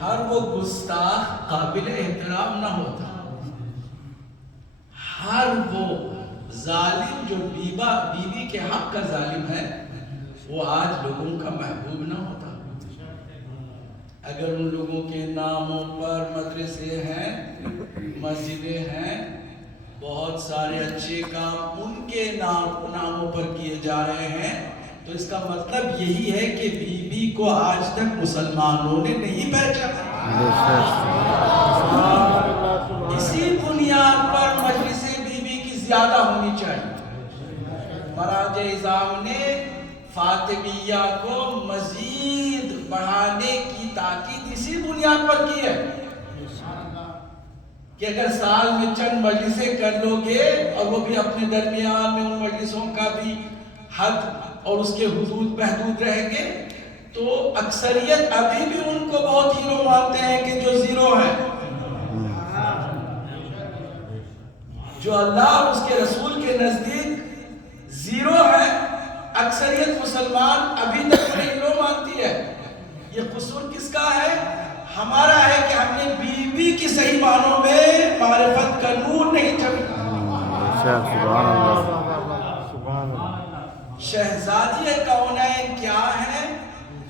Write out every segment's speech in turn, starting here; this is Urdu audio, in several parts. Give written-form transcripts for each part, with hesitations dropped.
ہر وہ گستاخ قابل احترام نہ ہوتا، ہر وہ ظالم جو بیوی کے حق کا ظالم ہے وہ آج لوگوں کا محبوب نہ ہوتا۔ اگر ان لوگوں کے ناموں پر مدرسے ہیں، مسجدیں ہیں، بہت سارے اچھے کام ان کے ناموں پر کیے جا رہے ہیں، تو اس کا مطلب یہی ہے کہ بیوی کو آج تک مسلمانوں نے نہیں پہچانا۔ اسی بنیاد پر مجلس بیوی کی زیادہ ہونی چاہیے۔ مراجع اعظام نے فاطمیہ کو مزید بڑھانے کی تاکید اسی بنیاد پر کی ہے کہ اگر سال میں چند مجلسیں کر لو گے اور وہ بھی اپنے درمیان میں ان مجلسوں کا بھی حد اور اس کے حدود محدود رہیں گے، تو اکثریت ابھی بھی ان کو بہت ہیرو مانتے ہیں کہ جو زیرو ہے، جو اللہ اور اس کے رسول کے نزدیک زیرو ہے، اکثریت مسلمان ابھی تک انہیں ہیرو مانتی ہے۔ یہ قصور کس کا ہے؟ ہمارا ہے کہ ہم نے بیوی کی صحیح معنوں میں معرفت کا نور نہیں چڑھا۔ شہزادی کونین کیا ہے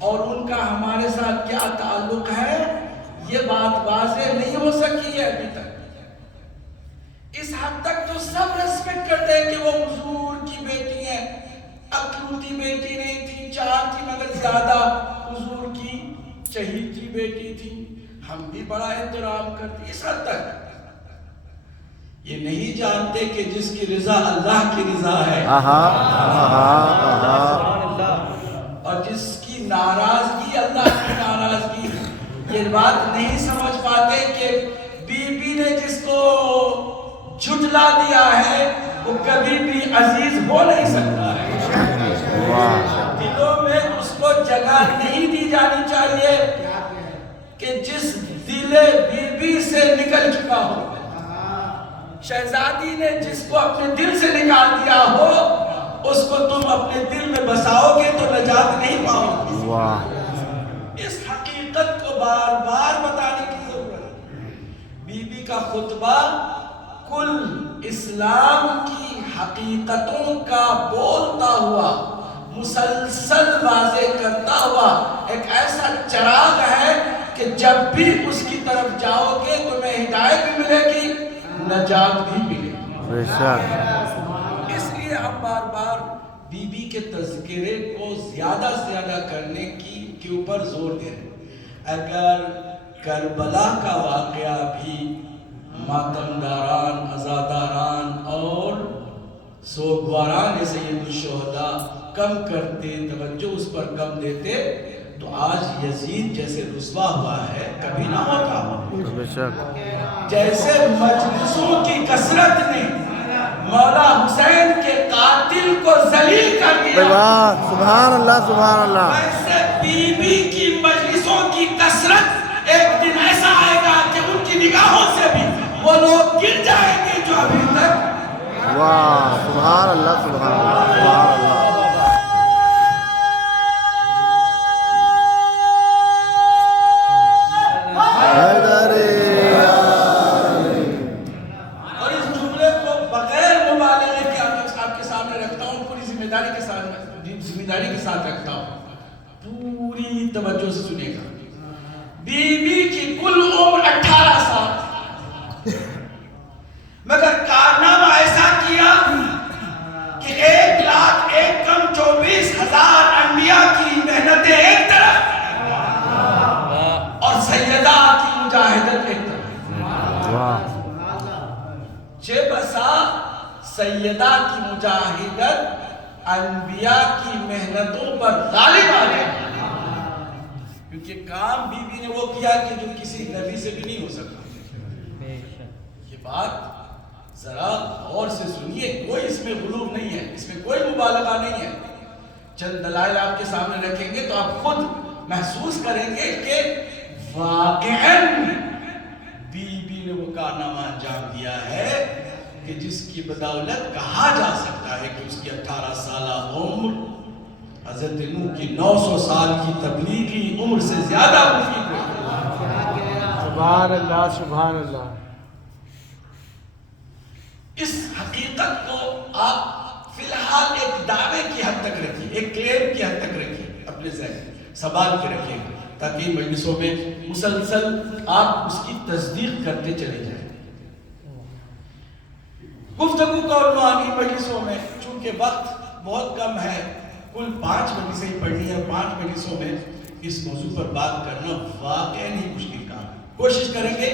اور ان کا ہمارے ساتھ کیا تعلق ہے، یہ بات واضح نہیں ہو سکی ہے ابھی تک۔ اس حد تک تو سب ریسپیکٹ کرتے ہیں کہ وہ حضور کی بیٹی ہیں، اکلوتی بیٹی نہیں تھی، چار تھی مگر زیادہ حضور کی چہیتی بیٹی تھی، ہم بھی بڑا احترام کرتے۔ اس حد تک یہ نہیں جانتے کہ جس کی رضا اللہ کی رضا ہے اور جس کی ناراضگی اللہ کی ناراضگی، یہ بات نہیں سمجھ پاتے کہ بی بی نے جس کو جھٹلا دیا ہے وہ کبھی بھی عزیز ہو نہیں سکتا ہے۔ دلوں میں اس کو جگہ نہیں دی جانی چاہیے کہ جس دل بی بی سے نکل چکا ہو۔ شہزادی نے جس کو اپنے دل سے نکال دیا ہو، اس کو تم اپنے دل میں بساؤ گے تو نجات نہیں پاؤ گے۔ اس حقیقت کو بار بار بتانے کی ضرورت ہے۔ بی بی کا خطبہ کل اسلام کی حقیقتوں کا بولتا ہوا، مسلسل واضح کرتا ہوا ایک ایسا چراغ ہے کہ جب بھی اس کی طرف جاؤ گے تمہیں ہدایت بھی ملے گی، نجات بھی ملے گی۔ اس لیے ہم بار بار بی بی کے تذکرے کو زیادہ سے زیادہ کرنے کے اوپر زور دیں۔ اگر کربلا کا واقعہ بھی ماتمداران، عزاداران اور سوگواران سید الشہداء کم کرتے، توجہ اس پر کم دیتے، تو آج یزید جیسے رسوا ہوا ہے کبھی نہ ہوتا۔ جیسے مجلسوں کی کثرت نے مولا حسین کے قاتل کو ذلیل کر دیا، سبحان اللہ سبحان اللہ، ویسے بی بی کی مجلسوں کی کثرت ایک دن ایسا آئے گا کہ ان کی نگاہوں سے بھی وہ لوگ گر جائیں گے جو ابھی تک۔ واہ سبحان اللہ سبحان اللہ سبحان اللہ۔ اور اس جملے کو بغیر مبالغے کے آپ کے سامنے رکھتا ہوں، پوری ذمہ داری کے ساتھ رکھتا ہوں، پوری توجہ سے سنیے گا۔ بی بی کی کل عمر 18 سال، مگر کارنامہ ایسا کیا کہ 1,24,000 انبیاء کی محنتیں ایک طرف اور سیدہ کی مجاہدت ایک طرف۔ چہ بسا سیدہ کی مجاہدت انبیاء کی محنتوں پر غالب آ گیا، کیونکہ کام بی بی نے وہ کیا کہ جو کسی نبی سے بھی نہیں ہو سکتا۔ یہ بات ذرا غور سے سنیے، کوئی اس میں غلو نہیں ہے، اس میں کوئی مبالغہ نہیں ہے۔ چند دلائل آپ کے سامنے رکھیں گے تو آپ خود محسوس کریں گے کہ واقعاً بی بی نے وہ کارنامہ انجام دیا ہے کہ جس کی بدولت کہا جا سکتا ہے کہ اس کی 18 سالہ عمر حضرت نوح کی 900 سال کی تبلیغی عمر سے زیادہ مفید ہے۔ سبحان اللہ سبحان اللہ. اس حقیقت کو آپ فی الحال ایک دعوے کی حد تک رکھیے, ایک کلیم کی حد تک رکھیے, اپنے ذہن سنبھال کے رکھیے, تاکہ مجلسوں میں مسلسل آپ اس کی تصدیق کرتے چلے جائیں. گفتگو کا عنوان ان مجلسوں میں, چونکہ وقت بہت کم ہے, کل 5 مجلسیں ہی پڑھنی ہے, اور 5 مجلسوں میں اس موضوع پر بات کرنا واقعی نہیں مشکل کام ہے. کوشش کریں گے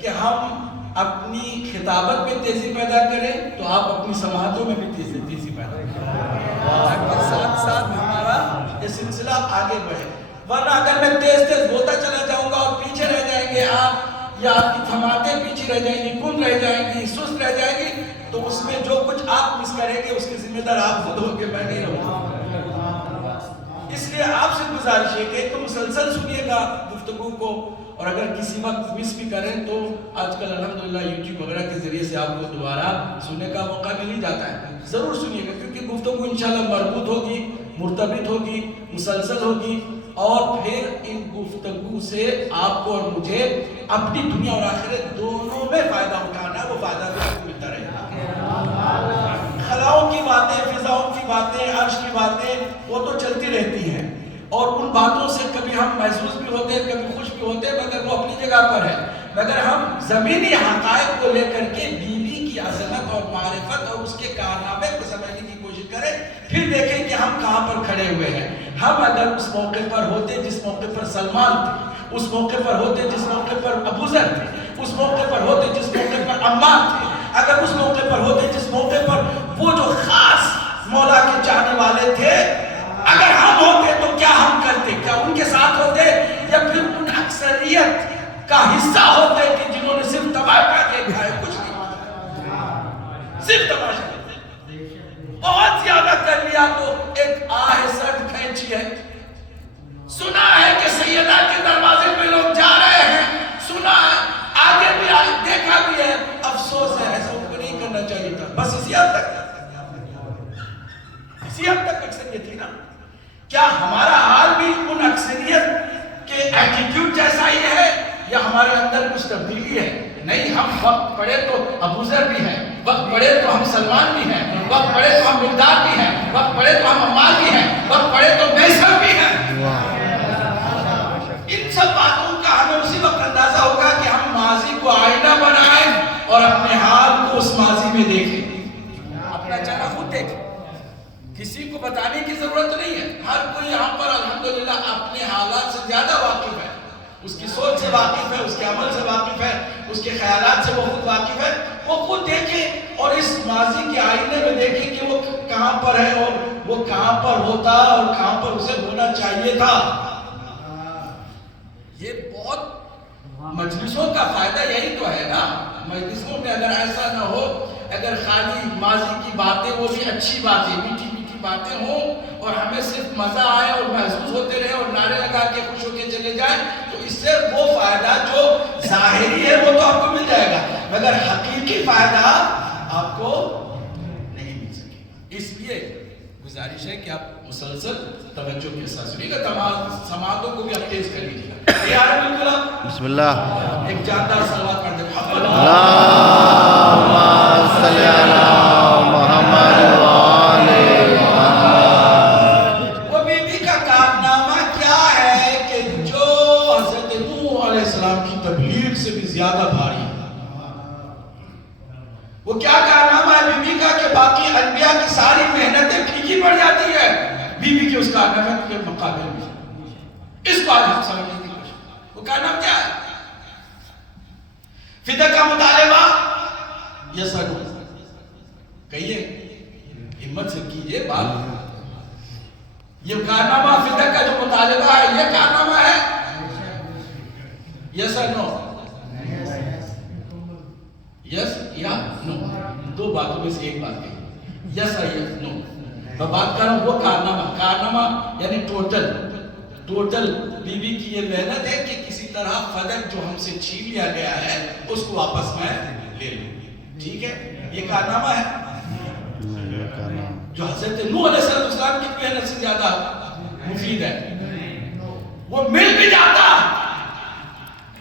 کہ ہم اپنی خطابت میں تیزی پیدا کریں, تو آپ اپنی سماعتوں میں بھی تیزی پیدا کریں, تاکہ ساتھ ساتھ ہمارا یہ سلسلہ آگے بڑھے. ورنہ اگر میں تیز بولتا چلا جاؤں گا اور پیچھے رہ جائیں گے آپ, یا آپ کی سماعتیں پیچھے رہ جائیں گی, کن رہ جائیں گی, سست رہ جائیں گی, تو اس میں جو کچھ آپ مس کریں گے اس کے ذمہ دار آپ خود ہو کے میں نہیں رہوں گا. اس لیے آپ سے گزارش ہے کہ تم مسلسل سنیے گا گفتگو کو, اور اگر کسی وقت مس بھی کریں تو آج کل الحمدللہ یوٹیوب وغیرہ کے ذریعے سے آپ کو دوبارہ سننے کا موقع مل ہی جاتا ہے. ضرور سنیے گا, کیونکہ گفتگو انشاءاللہ مربوط ہوگی, مرتبط ہوگی, مسلسل ہوگی, اور پھر ان گفتگو سے آپ کو اور مجھے اپنی دنیا اور آخرت دونوں میں فائدہ اٹھانا ہے. وہ فائدہ بھی آپ کو ملتا رہے گا. خلاؤں کی باتیں, فضاؤں کی باتیں, عرش کی باتیں وہ تو چلتی رہتی ہیں, اور ان باتوں سے کبھی ہم محسوس بھی ہوتے ہیں, کبھی خوش بھی ہوتے ہیں, مگر وہ اپنی جگہ پر ہے. مگر ہم زمینی حقائق کو لے کر کے بیوی کی عظمت اور معرفت اور اس کے کارنامے کو سمجھنے کی کوشش کریں, پھر دیکھیں کہ ہم کہاں پر کھڑے ہوئے ہیں. ہم اگر اس موقع پر ہوتے جس موقع پر سلمان تھے, اس موقع پر ہوتے جس موقع پر ابو ذر تھے, اس موقع پر ہوتے جس موقع پر عمار تھے, اگر اس موقع پر ہوتے جس موقع پر وہ جو خاص مولا کے چاہنے والے تھے, اگر ہم ہوتے تو کیا ہم کرتے؟ کیا ان کے ساتھ ہوتے, یا پھر ان اکثریت کا حصہ ہوتے کہ جنہوں نے صرف تماشا دیکھا ہے, کچھ نہیں, صرف تماشا بہت زیادہ کر لیا تو ایک آہ سرد کھینچی ہے. سنا ہے کہ سیدہ کے دروازے پہ لوگ جا رہے ہیں, سنا ہے, آگے بھی آئے, دیکھا بھی ہے, افسوس ہے, ایسا ان کو نہیں کرنا چاہیے تھا. بس اسی حد تک اکثریت تھی نا. کیا ہمارا حال بھی ان اکثریت کے ایٹیٹیوڈ جیسا ہی ہے, یا ہمارے اندر کچھ تبدیلی ہے؟ نہیں, ہم وقت پڑے تو ابو ذر بھی ہیں, وقت پڑے تو ہم سلمان بھی ہیں, وقت پڑے تو ہم مقداد بھی ہیں, وقت پڑے تو ہم عمار بھی ہیں, وقت پڑے تو میسر بھی ہیں. ان سب باتوں کا ہمیں اسی وقت اندازہ ہوگا کہ ہم ماضی کو آئینہ بنائیں اور اپنے حال کو اس ماضی میں دیکھیں. اپنا چہرہ خود دیکھیں, کسی کو بتانے کی ضرورت نہیں ہے. ہر کوئی یہاں پر الحمدللہ اپنے حالات سے زیادہ واقف ہے, اس کی سوچ سے واقف ہے, اس کے عمل سے واقف ہے, اس کے خیالات سے وہ خود واقف ہے. وہ خود دیکھے اور اس ماضی کے آئینے میں دیکھے کہ وہ کہاں پر ہے, اور وہ کہاں پر ہوتا اور کہاں پر اسے ہونا چاہیے تھا. یہ بہت مجلسوں کا فائدہ یہی تو ہے نا. مجلسوں میں اگر ایسا نہ ہو, اگر خالی ماضی کی باتیں, وہ بھی اچھی باتیں, میٹھی باتیں ہوں, اور ہمیں صرف مزہ آئے اور محسوس ہوتے رہے اور نعرے لگا کے خوش ہو کے چلے جائیں, تو اس سے وہ فائدہ جو ظاہری ہے وہ تو آپ کو مل جائے گا, مگر حقیقی فائدہ آپ کو نہیں مل سکے گا. اس لیے گزارش ہے کہ آپ مسلسل توجہ کے ساتھ سنیے گا. تمام سماعتوں کو بھی آپ تیز کر لیجیے گا. تیار ہے بالکل آپ؟ بسم اللہ. ایک جاندار صلوات پڑھ دیں. اللہم صلی علی محمد وآلہ محمد. وہ بی بی کا کارنامہ کیا ہے کہ جو حضرت نوح علیہ السلام کی تبلیغ سے بھی زیادہ بھاری ہے. وہ کیا کارنامہ ہے بی بی کا کہ باقی انبیاء کی ساری محنتیں پھیکی پڑ جاتی ہے بی بی کے اس کارنامے کے مقابل میں. اس کو آج ہم سمجھنے کی کوشش. وہ کارنامہ کیا ہے؟ فدیہ کا مطالبہ, یس سر کہیے, ہمت سے کیجئے بات. یہ کارنامہ فدیہ کا جو مطالبہ ہے, یہ کارنامہ ہے, یس سر نو, یس یا نو, دو باتوں میں سے ایک بات کہیے, یس یا نو. میں بات کر رہا ہوں وہ کارنامہ یعنی ٹوٹل بی بی کی یہ محنت ہے کہ کسی طرح فدق جو ہم سے چھین لیا گیا ہے اس کو واپس میں لے لوں. ٹھیک ہے, یہ کارنامہ ہے جو حضرت نوح علیہ السلام کی محنت سے زیادہ مفید ہے. وہ مل بھی جاتا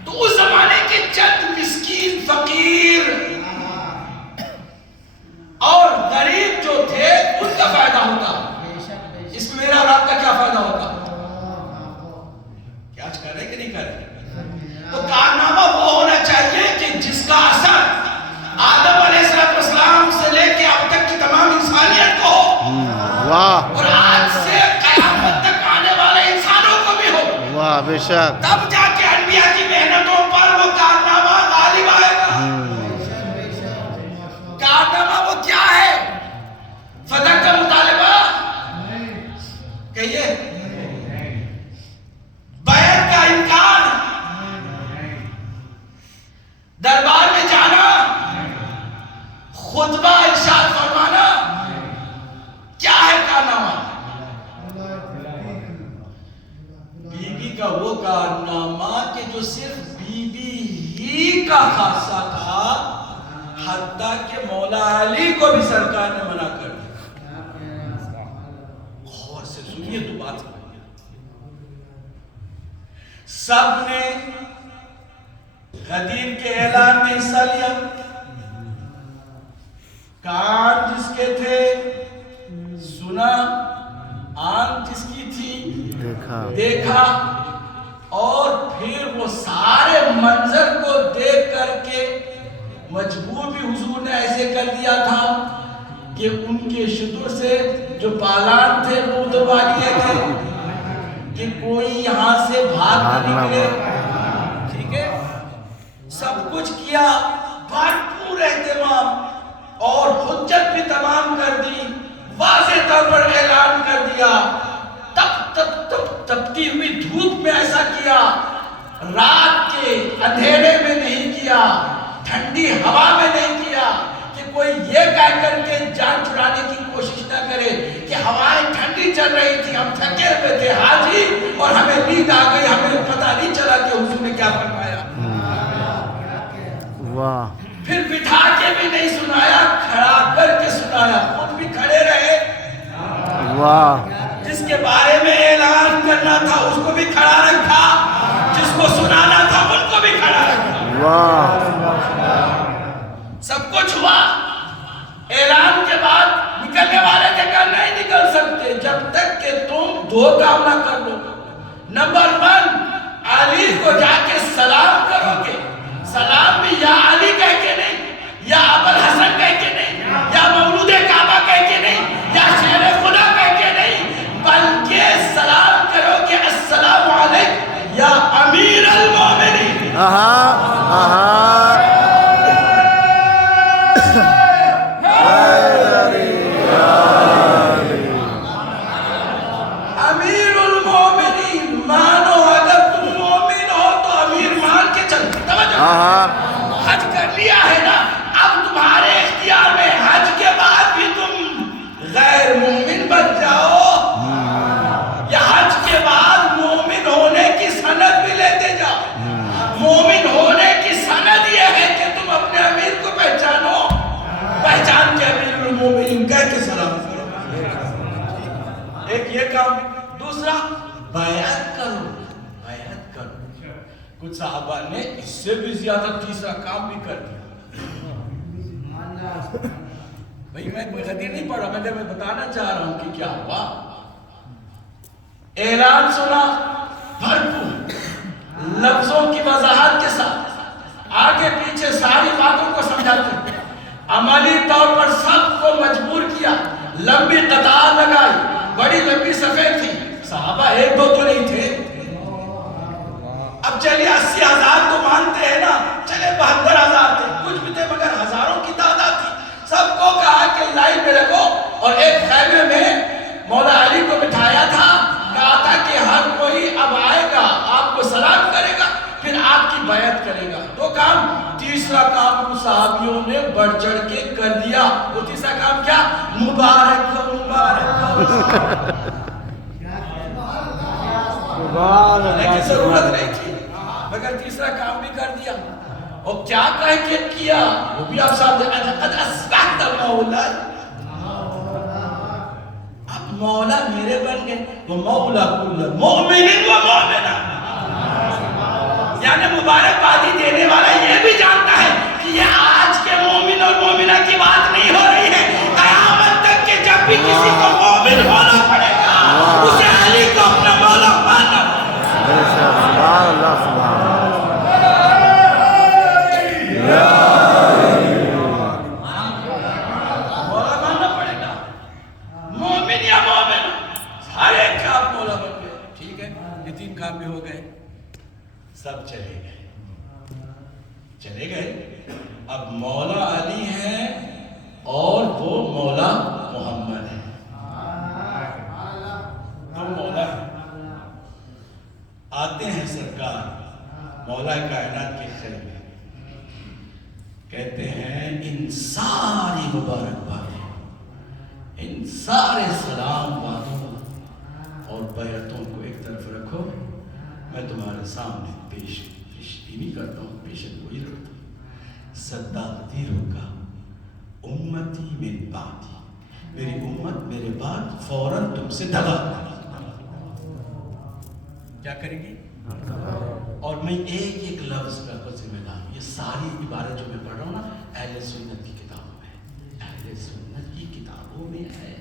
تو اس زمانے اللہ بے شک تب جا کے انبیاء کی محنتوں پر وہ کارنامہ غالب آئے گا. کارنامہ وہ کیا ہے؟ فتح کا مطالبہ کہیے، بیعت کا انکار، دربار میں جانا، خطبہ ارشاد فرمانا، کیا ہے کارنامہ؟ بی بی کا وہ کارنامہ کہ جو صرف بی بی ہی کا خاصہ تھا، حتیٰ کہ مولا علی کو بھی سرکار نے منع کر دیا. غور سے سنیے تو بات سمجھیے. سب نے غدیر کے اعلان میں حصہ لیا. کان جس کے تھے سنا، آنکھ جس کی تھی دیکھا، اور پھر وہ سارے منظر کو دیکھ کر کے مجبور بھی حضور نے ایسے کر دیا تھا کہ ان کے شتر سے جو پالان تھے وہ ادھر والیے تھے کہ کوئی یہاں سے بھاگ نہ نکلے. ٹھیک ہے، سب کچھ کیا، بھرپور اہتمام، اور حجت بھی تمام کر دی، واضح طور پر اعلان کر دیا. تپتی ہوئی دھوپ میں ایسا کیا، رات کے اندھیرے میں نہیں کیا، ٹھنڈی ہوا میں نہیں کیا کہ کوئی یہ کہہ کر کے جان چھڑانے کی کوشش نہ کرے کہ ہوائیں ٹھنڈی چل رہی تھی، ہم تھکے ہوئے تھے حاجی، اور ہمیں نیند آ گئی، ہمیں پتہ نہیں چلا کہ حضور نے کیا فرمایا. واہ. پھر بٹھا کے بھی نہیں سنایا، کھڑا کر کے سنایا، خود بھی کھڑے رہے. واہ. جس کے بارے میں اعلان کرنا تھا اس کو بھی کھڑا رکھا، جس کو سنانا تھا ان کو بھی کھڑا رکھا. واہ. سب کچھ ہوا. اعلان کے بعد نکلنے والے تھے کہ نہیں نکل سکتے جب تک کہ تم دو کام نہ کر لو. نمبر 1، علی کو جا کے سلام کرو گے. سلام بھی یا علی کہہ کے نہیں، یا ابو الحسن کہہ کے نہیں، یا مولود کعبہ کہہ کے نہیں، یا شہر خدا کہہ کے نہیں، بلکہ سلام کرو گے السلام علیک یا امیر المومنین. امیر المومنین مانو، اگر تم مومن ہو تو امیر مان کے چل. حج کر لیا ہے نا، اب تمہارے اختیار میں حج کے بعد بھی تم غیر مومن بن جاؤ، یا حج کے بعد مومن ہونے کی سند بھی لیتے جاؤ. مومن ہونے کی سند یہ ہے کہ تم اپنے امیر کو پہچانو، پہچان کے امیر المومنین کہہ کے سلام کرو. ایک یہ کام. دوسرا، بیعت کرو. بیعت کرو. کچھ صحابہ نے اس سے بھی زیادہ تیسرا کام بھی کر دیا. بھئی میں کوئی غدیر نہیں پڑھ رہا، میں بتانا چاہ رہا ہوں کہ کیا ہوا. اعلان سنا، بھرپور لفظوں کی وضاحت کے ساتھ، آگے پیچھے ساری باتوں کو سمجھاتے، عملی طور پر سب کو مجبور کیا. لمبی قطار لگائی، بڑی لمبی صفیں تھی. صحابہ ایک دو تو نہیں تھے. اب چلیے 80,000 تو مانتے ہیں نا، چلے 72,000 تھے، کچھ بھی تھے مگر ہزاروں کی تعداد تھی. سب کو کہا کہ لائن میں لگو، اور ایک خیمے میں مولا علی کو بٹھایا تھا. کہا تھا کہ ہر کوئی اب آئے گا، آپ کو سلام کرے گا، پھر آپ کی بیعت کرے گا. دو کام. تیسرا کام صحابیوں نے بڑھ چڑھ کے کر دیا. وہ تیسرا کام کیا؟ مبارک ہو، مبارک ہو. لیکن ضرورت نہیں تھی مگر تیسرا کام بھی کر دیا. اور کیا کہہ کے کیا وہ بھی آپ سامنے. قد اصبحت مولا. اب مولا میرے بن گئے. وہ مولا کل مومن و مومنہ، یعنی مبارکبادی دینے والا یہ بھی جانتا ہے کہ یہ آج کے مومن اور مومنہ کی بات نہیں ہو رہی ہے. قیامت تک کہ جب بھی کسی کو مومن ہونا پڑے گا اسے علی کو اپنا مولا ماننا. سبحان اللہ. سبحان مولا ماننا پڑے گا. مومن یا مومن ہر ایک کا آپ مولا بن گئے. ٹھیک ہے. یہ 3 کام بھی ہو گئے، سب چلے گئے. اب مولا علی ہیں اور وہ مولا محمد ہیں، دو مولا ہیں. آتے ہیں سرکار مولا کائنات کے خیر میں، کہتے ہیں ان ساری مبارکبادیں، ان سارے سلام باتوں اور بیعتوں کو ایک طرف رکھو، میں تمہارے سامنے پیش نہیں کرتا ہوں، پیشن گوئی رکھتا ہوں. صدقتی روکا امتی من بعدی، میری امت میرے بعد فوراً تم سے دغا کیا کرے گی. اور میں ایک لفظ کا ذمہ دار ہوں. یہ ساری عبارت جو میں پڑھ رہا ہوں نا اہل سنت کی کتابوں میں، اہل سنت کی کتابوں میں ہے.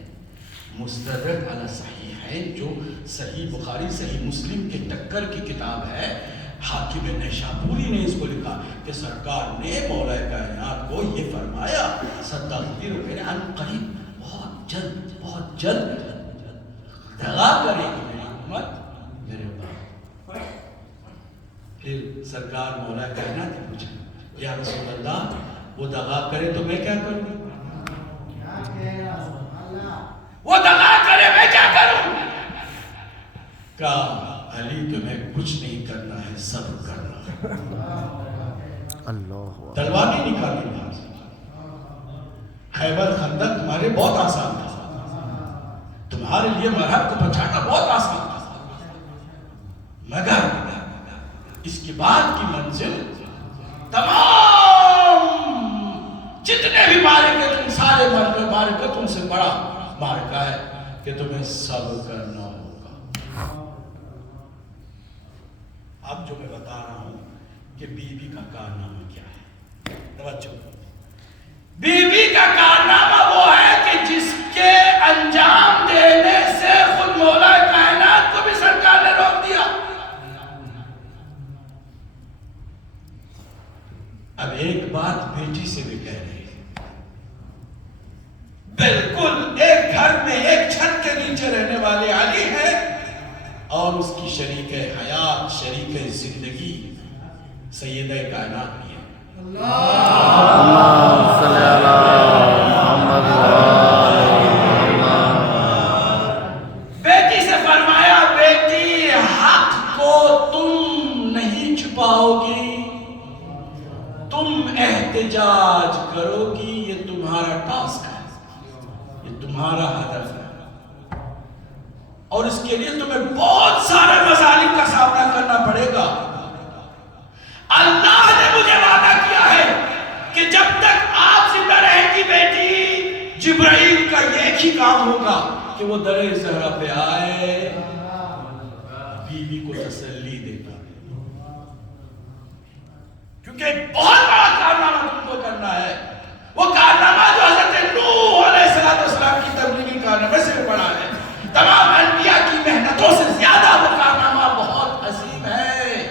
مستدرک علی صحیحین جو صحیح بخاری صحیح مسلم کے ٹکر کی کتاب ہے، حاکم نیشابوری نے اس کو لکھا کہ سرکار نے مولا کائنات کو یہ فرمایا صدقتی روکے ان قریب، بہت جلد دغا کرے گی میری امت میرے بعد. پھر سرکار مولا کائنات نے پوچھا یا رسول اللہ وہ دغا کرے تو میں کیا کروں؟ وہ دغا کرے میں کیا کروں؟ کہا علی تمہیں کچھ نہیں کرنا ہے، صبر کرنا ہے. تلوار نہیں نکالنی وہاں سے. خیبر خندق تمہارے بہت آسان تھا، تمہارے لیے مرحب کو بچانا بہت آسان تھا، مگر اس کے بعد کی منزل تمام جتنے بھی مارکے تم سارے مارکے تم سے بڑا مارکا ہے کہ تمہیں صبر کرنا ہوگا. اب جو میں بتا رہا ہوں کہ بی بی کا کارنامہ کیا ہے، توجہ. بی بی کا کارنامہ وہ ہے کہ جس کے انجام دینے سے خود مولا کائنات کو بھی سرکار نے روک دیا. اب ایک بات بیٹی سے بھی کہہ رہی ہے، بالکل ایک گھر میں ایک چھت کے نیچے رہنے والے علی ہیں اور اس کی شریک حیات شریک زندگی سیدہ کائنات بھی ہے. بیٹی سے فرمایا بیٹی حق کو تم نہیں چھپاؤ گی، تم احتجاج کرو گی، یہ تمہارا ٹاسک ہے، یہ تمہارا ہدف ہے. اور اس کے لیے تمہیں بہت سارے مظالم کا سامنا کرنا پڑے گا. اللہ نے مجھے وعدہ کیا ہے کہ جب تک آپ زندہ رہیں گی بیٹی، جبرائیل کا ایک ہی کام ہوگا کہ وہ در زہرا پہ آئے، بیوی کو تسلی دیتا، کیونکہ بہت بڑا کارنامہ تم کو کرنا ہے. وہ کارنامہ جو حضرت نوح علیہ السلام کی تبلیغی کارنامے سے بڑا ہے. تمام انبیاء کی محنتوں سے زیادہ وہ کارنامہ بہت عظیم ہے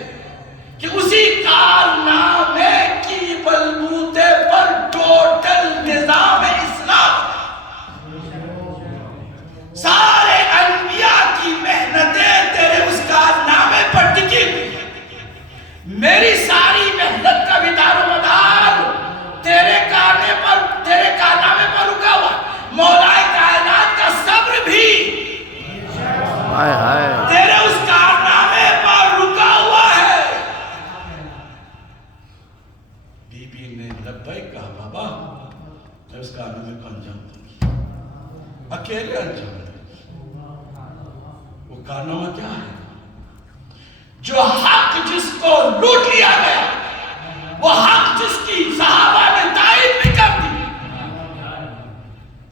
کہ اسی کارنامے کی بلبوتے پر ٹوٹل نظام اسلام، سارے انبیاء کی محنتیں تیرے اس کارنامے پر ٹکی ہوئی. میری ساری محنت کا بھی دار و مدار تیرے کارنامے پر رکا ہوا. مولا کائنات کا صبر بھی تیرے اس کارنامے پر رکا ہوا ہے. بی بی نے لبیک کہا بابا میں اس کارنامے کو انجام دوں گی، اکیلے انجام دوں گی. وہ کارنامہ کیا ہے؟ جو حق جس کو لوٹ لیا گیا، وہ حق جس کی صحابہ نے تائید بھی کر دی،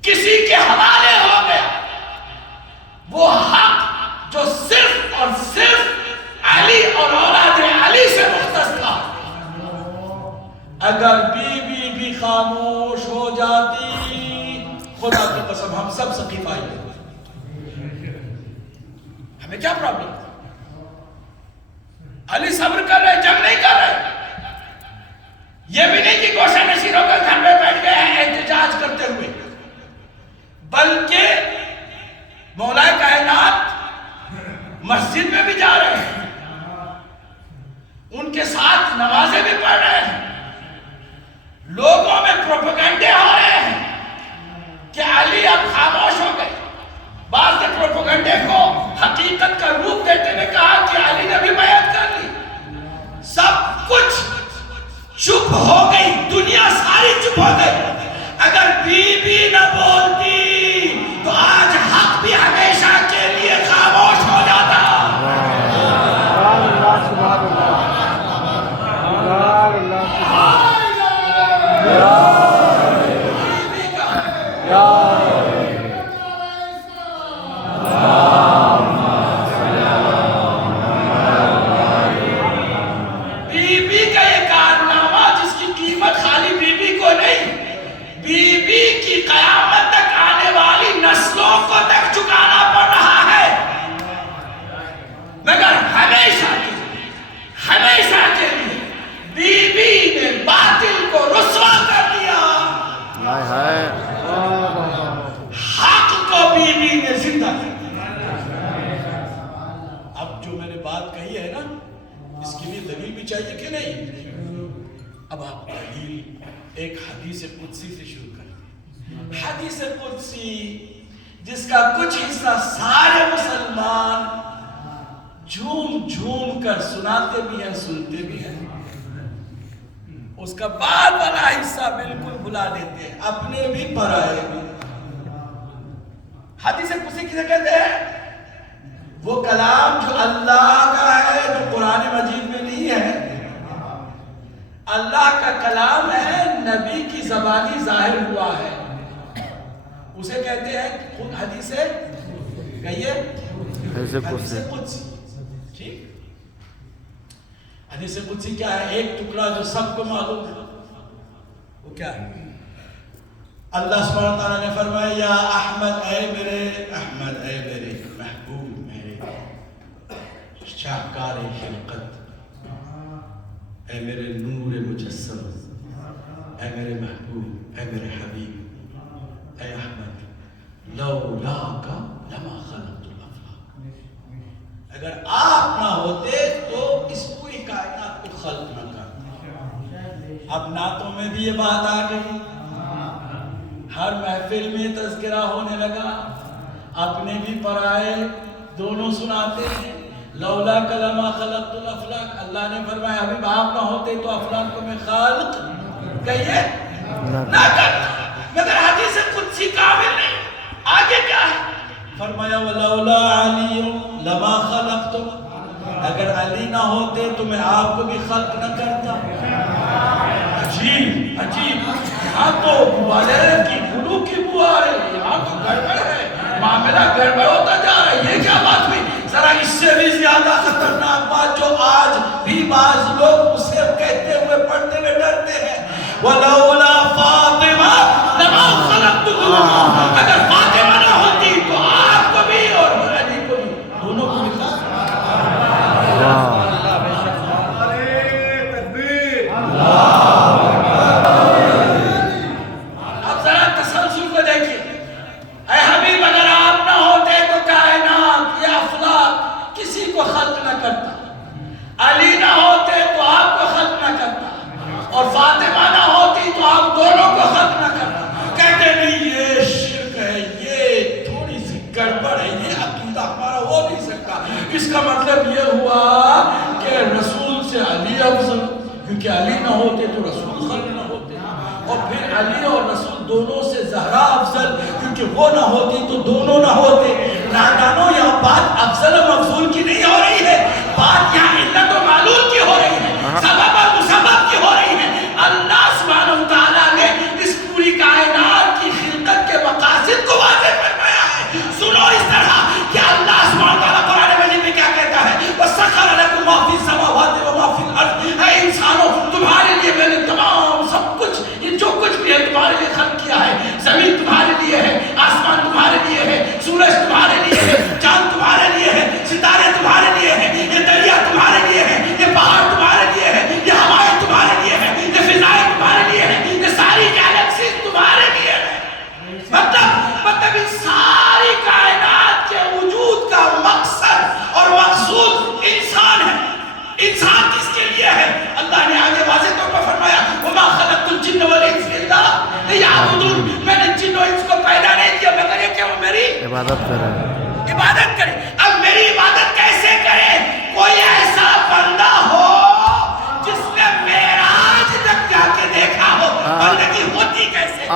کسی کے حوالے ہو گیا، وہ حق جو صرف اور صرف علی اور اولاد علی سے مختص تھا. اگر بی بی بھی خاموش ہو جاتی، خدا کی قسم ہم سب سقیفہ ہی ہیں. ہمیں کیا پرابلم تھا؟ علی صبر کر رہے، جنگ نہیں کر رہے. یہ بھی نہیں کہ گوشہ نشین ہو کر گھر میں بیٹھ گئے ہیں احتجاج کرتے ہوئے، بلکہ مولا کائنات مسجد میں بھی جا رہے ہیں. صحیح ہے نا؟ اس کے لیے دلیل بھی چاہیے کہ نہیں؟ اب آپ دلیل ایک حدیث قدسی سے شروع کریں. حدیث قدسی جس کا کچھ حصہ سارے مسلمان جھوم جھوم کر سناتے بھی ہیں سنتے بھی ہیں, اس کا بعد والا حصہ بالکل بھلا دیتے ہیں, اپنے بھی پرائے بھی. حدیث قدسی کسے کہتے ہیں؟ وہ کلام جو اللہ کا ہے, جو قرآن مجید میں نہیں ہے. اللہ کا کلام ہے, نبی کی زبانی ظاہر ہوا ہے, اسے کہتے ہیں خود حدیث کہیے حدیث قدسی. ٹھیک, حدیث قدسی کیا ہے؟ ایک ٹکڑا جو سب کو معلوم ہے, وہ کیا ہے؟ اللہ سبحانہ وتعالیٰ نے فرمایا یا احمد, اے میرے احمد, اے میرے محبوب, میرے شاہکار خلقت, اے میرے نور مجسم, اے میرے محبوب, اے میرے حبیب, اے احمد, لولاک لما خلقت الافلاق. اگر آپ نہ ہوتے تو اس پوری کائنات کو خلق نہ کرتا. اب نعتوں میں بھی یہ بات آ گئی, ہر محفل میں تذکرہ ہونے لگا, اپنے بھی پرائے دونوں سناتے ہیں. لولا کلمہ خلقت الافلاق, اللہ نے فرمایا ابھی آپ نہ ہوتے تو افلاق کو میں خالق کہیے نہ کرتا. مگر حدیث قدسی کامل نہیں. آگے کیا ہے؟ فرمایا ولولا علی لما خلقت, اگر علی نہ ہوتے تو میں آپ کو بھی خلق نہ کرتا. عجیب عجیب, یہاں تو والے کی گلو کی بو آ رہی, یہاں تو گڑبڑ ہے, معاملہ گڑبڑ ہوتا جا رہا ہے. یہ کیا بات ہوئی؟ ذرا اس سے بھی زیادہ خطرناک بات جو آج بھی بعض لوگ اسے کہتے ہوئے پڑھتے ہوئے ڈرتے ہیں, وَلَوْلَا فَاطِمَةَ لَمَا خَلَقْتُكُمْ, اگر فاطمہ نہ ہوتی تو آپ کو بھی اور علی کو بھی, دونوں کو بھی خلق. اب ذرا تسلسل کو دیکھیے. اے حبیب, اگر آپ نہ ہوتے تو کائنات یہ افلاق کسی کو خلق نہ کرتا. علی نہ ہوتے تو آپ کو خلق نہ کرتا, اور فاطمہ نہ ہوتی تو آپ دونوں کو خلق نہ کرتا. کہتے نہیں یہ شرک ہے, یہ تھوڑی سی گڑبڑ ہے, یہ عقیدہ ہمارا ہو نہیں سکتا. اس کا مطلب یہ ہوا کہ رسول سے علی افضل, کیونکہ علی نہ ہوتے تو رسول خلق نہ ہوتے, اور پھر علی اور رسول دونوں سے زہرا افضل, کیونکہ وہ نہ ہوتی تو دونوں نہ ہوتے. نادانوں, یہاں بات افضل و مفضول کی نہیں ہو رہی ہے, بات یہاں علت و معلول کی ہو رہی ہے, سبب اور مسبب کی ہو رہی ہے. اللہ سبحانہ وتعالیٰ نے اس پوری کائنات کی خلقت کے مقاصد کو واضح فرمایا ہے. سنو اس طرح کہ اللہ سبحانہ وتعالیٰ قرآن مجید میں کیا کہتا ہے, وَسَخَّرَ لَكُم مَا فِي السَّمَاوَاتِ وَمَا فِي الْأَرْضِ. اے انسانوں, تمہارے لیے میں نے تمام سب کچھ, یہ جو کچھ بھی ہے تمہارے لیے خلق کیا ہے. زمین تمہارے لیے ہے, آسمان تمہارے لیے ہے, سورج تمہارے لیے ہے, چاند تمہارے لیے ہے, ستارے تمہارے لیے ہے, یہ دریا تمہارے لیے ہے, یہ پہاڑ تمہارے لیے ہے, یہ ہوائیں تمہارے لیے ہے, یہ فضائیں تمہارے لیے ہے, یہ ساری گیلیکسیز تمہارے لیے ہے. مطلب اس ساری کائنات کے وجود کا مقصد اور مقصود انسان ہے. انسان کس کے لیے ہے؟ اللہ نے آگے واضح طور پر فرمایا وَمَا خَلَقْتُ الْجِنَّ وَالْإِنسَ إِلَّا لِيَعْبُدُونِ, میں نے جن و انس کو پیدا نہیں کیا مگر یہ کہ وہ میری عبادت کریں. اب میری عبادت کیسے کریں؟ کوئی ایسا بندہ ہو جس نے معراج تک جا کے دیکھا ہو, بندگی ہوتی کیسے؟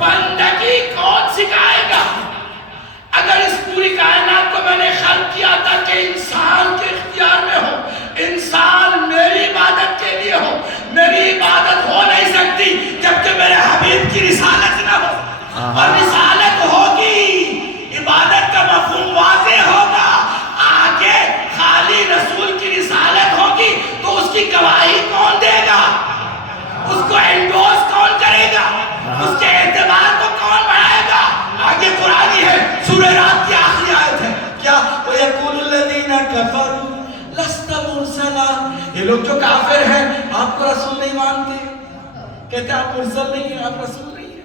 بندگی کون سکھائے گا؟ اگر اس پوری کائنات کو میں نے خلق کیا تھا کہ انسان کے اختیار میں ہو, انسان میری عبادت کے لیے ہو, میری عبادت ہو نہیں سکتی جبکہ میرے حبیب کی رسالت نہ ہو. اور رسالت ہوگی, عبادت کا مفہوم واضح ہوگا, آگے خالی رسول کی رسالت ہوگی تو اس کی گواہی کون دے گا, اس کو انڈوز کون کرے گا, اس کے اعتبار کو کون بڑھائے گا. آگے قرآنی ہے, سورہ رات کی آخری آیت ہے, کیا وَيَقُولُ الَّذِينَ كَفَرُوا لَسْتَ مُرْسَلًا, یہ لوگ جو کافر ہیں آپ کو رسول نہیں مانتے, کہتے ہیں آپ مرسل نہیں ہیں, آپ رسول نہیں ہیں.